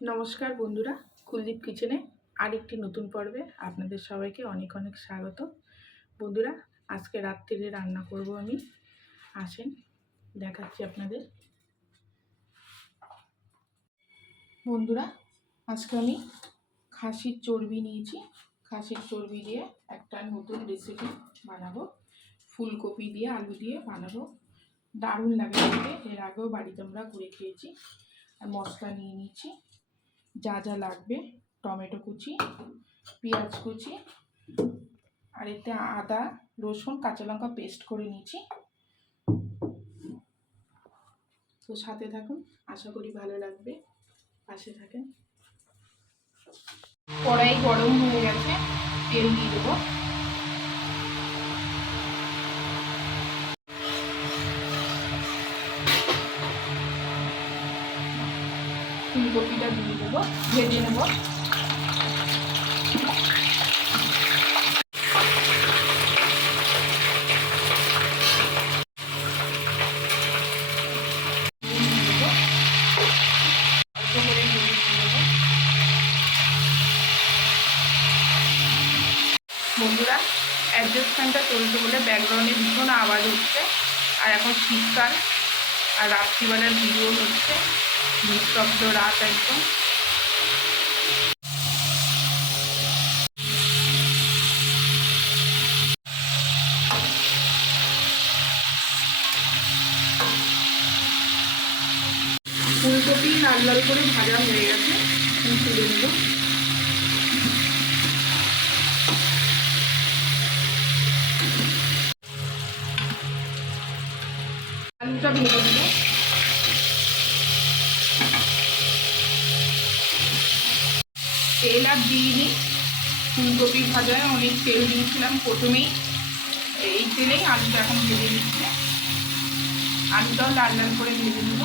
নমস্কার বন্ধুরা, কুলদীপ কিচেনে আরেকটি নতুন পর্বে আপনাদের সবাইকে অনেক অনেক স্বাগত। বন্ধুরা, আজকে রাত্রিরে রান্না করব আমি। আসেন দেখাচ্ছি আপনাদের। বন্ধুরা, আজকে আমি খাসির চর্বি নিয়েছি। খাসির চর্বি দিয়ে একটা নতুন রেসিপি বানাবো। ফুলকপি দিয়ে আলু দিয়ে বানাবো, দারুণ লাগে খেতে। এর আগেও বাড়িতে আমরা করে খেয়েছি। আর মশলা নিয়ে নিচ্ছি, যা যা লাগবে: টমেটো কুচি, পেঁয়াজ কুচি, আর এতে আদা রসুন কাঁচা লঙ্কা পেস্ট করে নিয়েছি। তো সাথে থাকুন, আশা করি ভালো লাগবে, পাশে থাকেন। কড়াই গরম হয়ে গেছে, তেল দিয়ে দেবো। ফুলকপিটা দিয়ে দেবো, ভেজে নেব। বন্ধুরা, অ্যাডজাস্ট ফ্যানটা চলছে বলে ব্যাকগ্রাউন্ডে ভীষণ আওয়াজ হচ্ছে। আর এখন শীতকাল, আর রাত্রিবেলার ভিডিও হচ্ছে, নিস্তব্ধ রাত একদম। ফুলকপি লাল লাল করে ভাজা হয়ে গেছে, তুলে নেব। আলুটা ভেজে নেব। তেল আর দিইনি, ফুলকপি ভাজায় অনেক তেল দিয়েছিলাম প্রথমেই। এই তেলেই আলুটা এখন ভেজে নিচ্ছে। আলুটাও লাল লাল করে ভেজে নেব।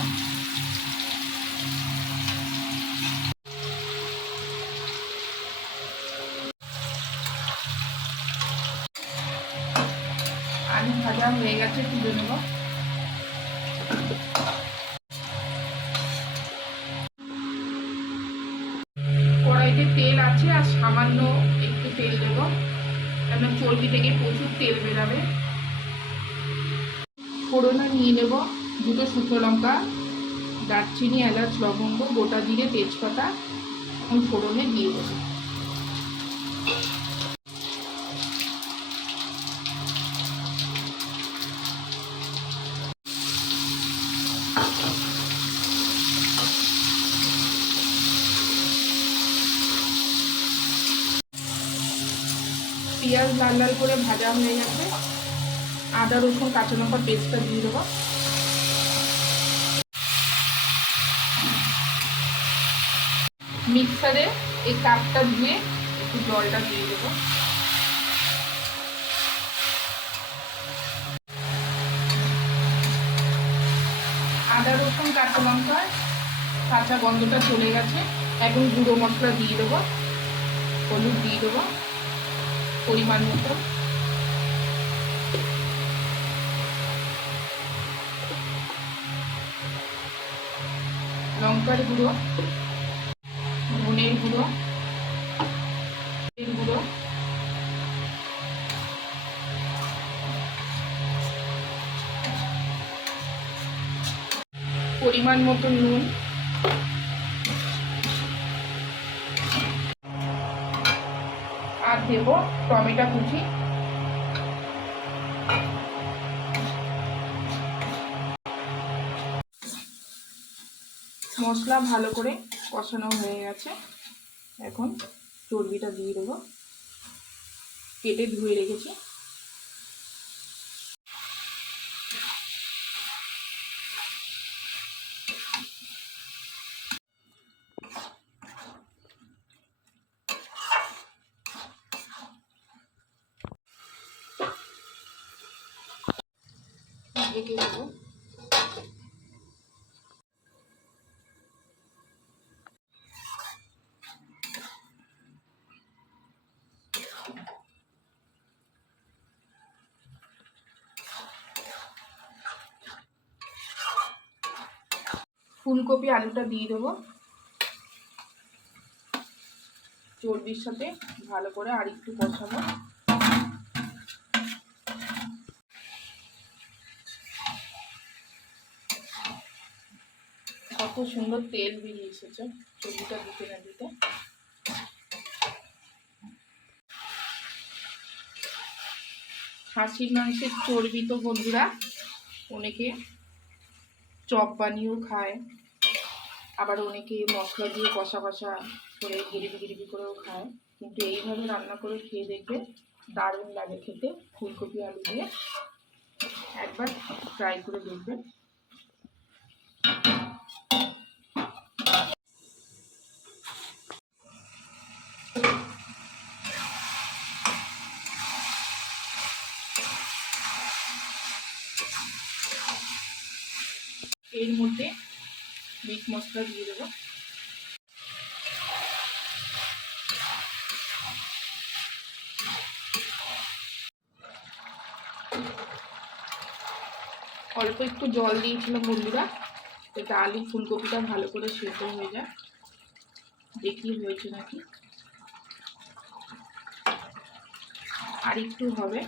আলু ভাজা হয়ে গেছে, তুলে নেব। কড়াইতে তেল আছে, আর সামান্য একটু তেল দেব, কারণ চর্বি থেকে প্রচুর তেল বেরাবে। ফোড়নে নিয়ে নেব দুটো শুকনো লঙ্কা, দারচিনি, এলাচ, লবঙ্গ, গোটা জিরে, তেজপাতা এবং ফোড়নে দিয়ে দেবো। পেঁয়াজ লাল লাল করে ভাজা হয়ে গেছে, আদা রসুন কাঁচা লঙ্কা পেস্টটা দিয়ে দেবো। মিক্সারে এই কাপটা ধুয়ে একটু জলটা দিয়ে দেবো। আদা রসুন কাঁচা লঙ্কার কাঁচা গন্ধটা চলে গেছে, এখন গুঁড়ো মশলা দিয়ে দেবো। হলুদ দিয়ে দেবো পরিমাণ মতো, লঙ্কার গুঁড়ো, ধনের গুঁড়ো, গুঁড়ো, পরিমাণ মতো নুন, আর দেব টমেটো কুচি। মশলা ভালো করে কষানো হয়ে গেছে, এখন চর্বিটা দিয়ে দেবো, কেটে ধুয়ে রেখেছি। ঢেকে দেবো। ফুলকপি আলুটা দিয়ে দেবো। চর্বির সাথে ভালো করে আর একটু কষাবো। কত সুন্দর তেল বেরিয়ে এসেছে চর্বিটা দিতে না দিতে। খাসির মাংসের চর্বি তো বন্ধুরা অনেকে চপ বানিয়েও খায়, আবার অনেকে মশলা দিয়ে কষা কষা করে গ্রেভি গ্রেভি করেও খায়, কিন্তু এইভাবে রান্না করে খেয়ে দেখবে দারুণ লাগে খেতে। ফুলকপি আলু দিয়ে একবার ট্রাই করে দেখবেন। এর মধ্যে মিট মশলা দিয়ে দেবো। অল্প একটু জল দিয়েছিলাম বন্ধুরা, যাতে আলু ফুলকপিটা ভালো করে সেদ্ধ হয়ে যায়। দেখি হয়েছে নাকি, আর একটু হবে।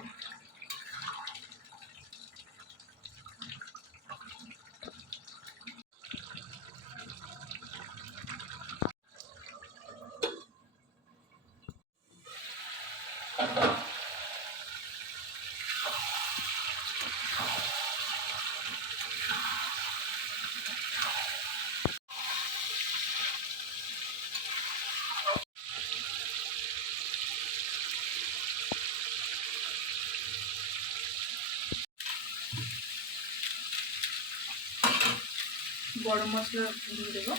গরম মশলা দিয়ে দেবো,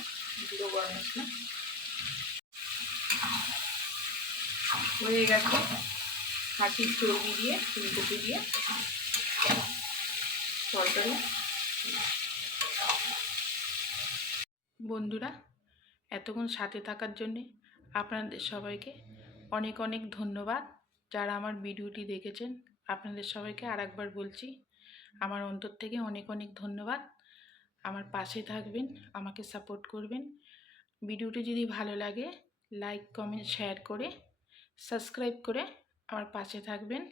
গুঁড়ো গরম মশলা। হয়ে গেছে খাসির চর্বি দিয়ে ফুলকপি দিয়ে তরকারি। বন্ধুরা এতক্ষণ সাথে থাকার জন্যে আপনাদের সবাইকে অনেক অনেক ধন্যবাদ। যারা আমার ভিডিওটি দেখেছেন আপনাদের সবাইকে আরেকবার বলছি আমার অন্তর থেকে অনেক অনেক ধন্যবাদ। আমার পাশে থাকবেন, আমাকে সাপোর্ট করবেন। ভিডিওটি যদি ভালো লাগে লাইক কমেন্ট শেয়ার করে সাবস্ক্রাইব করে আমার পাশে থাকবেন।